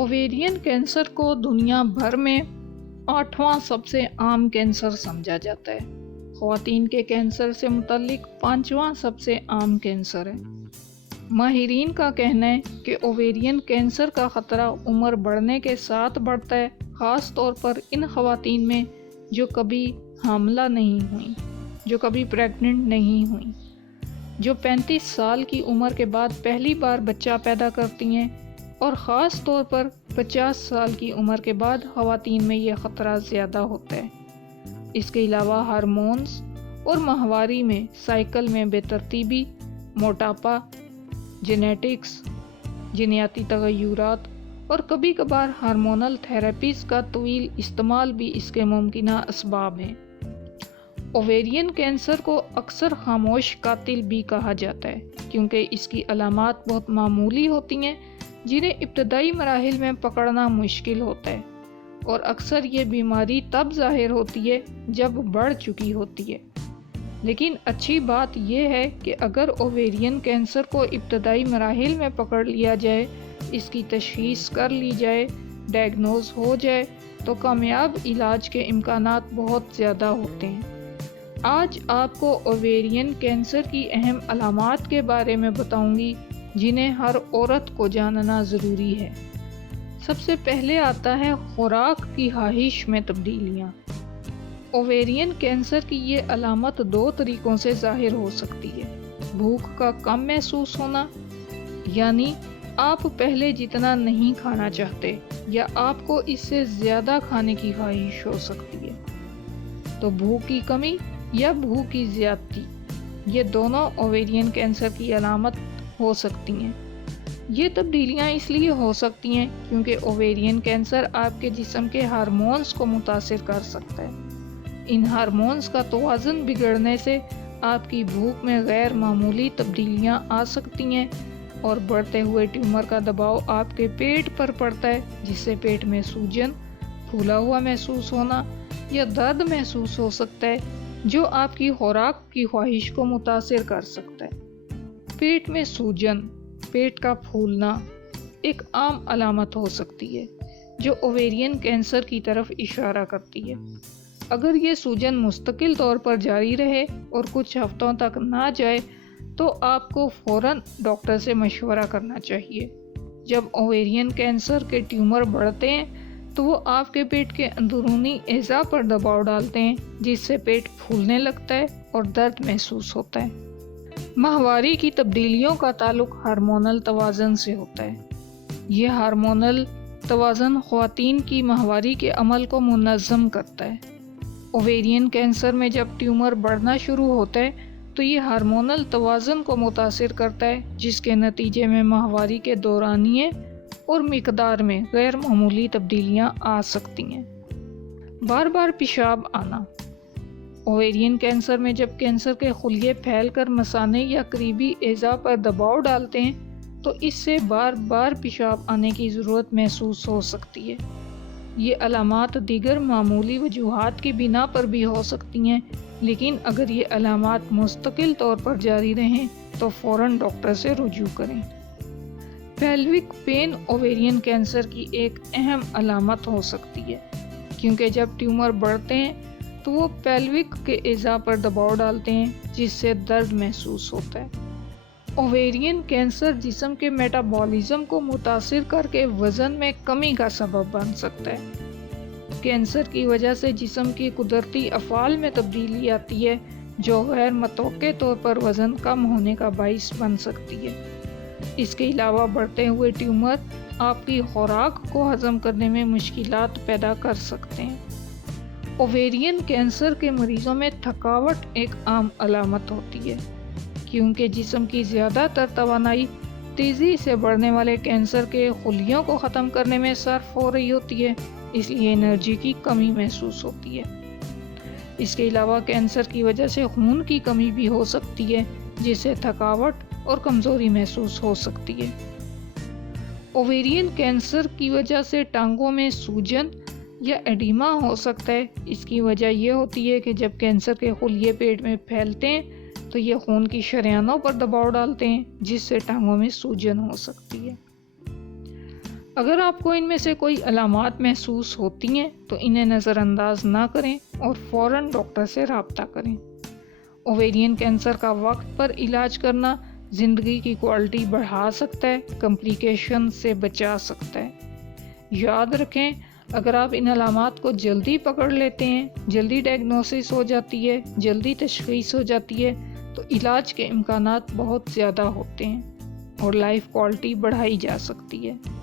Ovarian cancer को दुनिया भर में 8वां सबसे आम कैंसर समझा जाता है। ख़वातीन के कैंसर से मुतल्लिक 5वां सबसे आम कैंसर है। माहिरीन का कहना है कि ओवेरियन कैंसर का ख़तरा उम्र बढ़ने के साथ बढ़ता है, ख़ास तौर पर इन ख़वातीन में जो कभी हामला नहीं हुई, जो कभी प्रेग्नेंट नहीं हुई, जो 35 साल की उम्र के बाद पहली बार बच्चा पैदा करती हैं, और ख़ास तौर पर 50 साल की उम्र के बाद ख़वातीन में यह ख़तरा ज़्यादा होता है। इसके अलावा हार्मोन्स और माहवारी में साइकिल में बेतरतीबी, मोटापा, जेनेटिक्स, जीनियाती तग़य्युरात और कभी कभार हार्मोनल थेरेपीज़ का तवील इस्तेमाल भी इसके मुमकिना असबाब हैं। ओवेरियन कैंसर को अक्सर खामोश कातिल भी कहा जाता है क्योंकि इसकी अलामात बहुत मामूली होती हैं जिन्हें इब्तदाई मराहिल में पकड़ना मुश्किल होता है, और अक्सर ये बीमारी तब ज़ाहिर होती है जब बढ़ चुकी होती है। लेकिन अच्छी बात यह है कि अगर ओवेरियन कैंसर को इब्तदाई मराहिल में पकड़ लिया जाए, इसकी तशख़ीस कर ली जाए, डायग्नोज हो जाए, तो कामयाब इलाज के इम्कानात बहुत ज़्यादा होते हैं। आज आपको ओवेरियन कैंसर की अहम अलामात के बारे में बताऊंगी जिन्हें हर औरत को जानना ज़रूरी है। सबसे पहले आता है खुराक की ख्वाहिश में तब्दीलियाँ। ओवेरियन कैंसर की ये अलामत 2 तरीक़ों से ज़ाहिर हो सकती है। भूख का कम महसूस होना, यानी आप पहले जितना नहीं खाना चाहते या आपको इससे ज़्यादा खाने की ख्वाहिश हो सकती है। तो भूख की कमी या भूख की ज़्यादती, ये दोनों ओवेरियन कैंसर की अलामत हो सकती हैं। ये तब्दीलियाँ इसलिए हो सकती हैं क्योंकि ओवेरियन कैंसर आपके जिस्म के हार्मोन्स को मुतासिर कर सकता है। इन हार्मोन्स का तवाज़ुन बिगड़ने से आपकी भूख में गैर मामूली तब्दीलियाँ आ सकती हैं और बढ़ते हुए ट्यूमर का दबाव आपके पेट पर पड़ता है, जिससे पेट में सूजन, फूला हुआ महसूस होना या दर्द महसूस हो सकता है जो आपकी खुराक की ख्वाहिश को मुतासिर कर सकता है। पेट में सूजन, पेट का फूलना एक आम अलामत हो सकती है जो ओवेरियन कैंसर की तरफ इशारा करती है। अगर ये सूजन मुस्तकिल तौर पर जारी रहे और कुछ हफ्तों तक ना जाए तो आपको फ़ौरन डॉक्टर से मशवरा करना चाहिए। जब ओवेरियन कैंसर के ट्यूमर बढ़ते हैं तो वो आपके पेट के अंदरूनी एज़ा पर दबाव डालते हैं, जिससे पेट फूलने लगता है और दर्द महसूस होता है। माहवारी की तब्दीलियों का ताल्लुक हार्मोनल तवाज़ुन से होता है। ये हार्मोनल तवाज़ुन ख़वातीन की माहवारी के अमल को मुनज़्ज़म करता है। ओवेरियन कैंसर में जब ट्यूमर बढ़ना शुरू होता है तो ये हार्मोनल तवाज़ुन को मुतासिर करता है, जिसके नतीजे में माहवारी के दौरानिए और मिकदार में गैर मामूली तब्दीलियाँ आ सकती हैं। बार बार पेशाब आना। ओवेरियन कैंसर में जब कैंसर के खुलिये फैलकर मसाने या करीबी एज़ा पर दबाव डालते हैं तो इससे बार बार पेशाब आने की ज़रूरत महसूस हो सकती है। ये अलामात दीगर मामूली वजूहात की बिना पर भी हो सकती हैं, लेकिन अगर ये अलामात मुस्तकिल तौर पर जारी रहें तो फ़ौरन डॉक्टर से रुजू करें। पेल्विक पेन ओवेरियन कैंसर की एक अहम अलामत हो सकती है क्योंकि जब ट्यूमर बढ़ते हैं तो वो पेल्विक के एज़ा पर दबाव डालते हैं, जिससे दर्द महसूस होता है। ओवेरियन कैंसर जिस्म के मेटाबॉलिज्म को मुतासिर करके वज़न में कमी का सबब बन सकता है। कैंसर की वजह से जिस्म की कुदरती अफ़ाल में तब्दीली आती है जो गैर मतवक्के तौर पर वज़न कम होने का बाइस बन सकती है। इसके अलावा बढ़ते हुए ट्यूमर आपकी खुराक को हज़म करने में मुश्किलात पैदा कर सकते हैं। ओवेरियन कैंसर के मरीज़ों में थकावट एक आम अलामत होती है क्योंकि जिस्म की ज़्यादातर तवानाई तेज़ी से बढ़ने वाले कैंसर के खुलियों को ख़त्म करने में सर्फ हो रही होती है, इसलिए एनर्जी की कमी महसूस होती है। इसके अलावा कैंसर की वजह से खून की कमी भी हो सकती है, जिससे थकावट और कमज़ोरी महसूस हो सकती है। ओवेरियन कैंसर की वजह से टांगों में सूजन या एडिमा हो सकता है। इसकी वजह यह होती है कि जब कैंसर के खुलिये पेट में फैलते हैं तो ये खून की शरेयानों पर दबाव डालते हैं, जिससे टांगों में सूजन हो सकती है। اگر آپ کو ان میں سے کوئی علامات محسوس ہوتی ہیں تو انہیں نظر انداز نہ کریں اور فوراً ڈاکٹر سے رابطہ کریں۔ اوویرین کینسر کا وقت پر علاج کرنا زندگی کی کوالٹی بڑھا سکتا ہے، کمپلیکیشن سے بچا سکتا ہے۔ یاد رکھیں، اگر آپ ان علامات کو جلدی پکڑ لیتے ہیں، جلدی ڈائگنوسس ہو جاتی ہے، جلدی تشخیص ہو جاتی ہے تو علاج کے امکانات بہت زیادہ ہوتے ہیں اور لائف کوالٹی بڑھائی جا سکتی ہے۔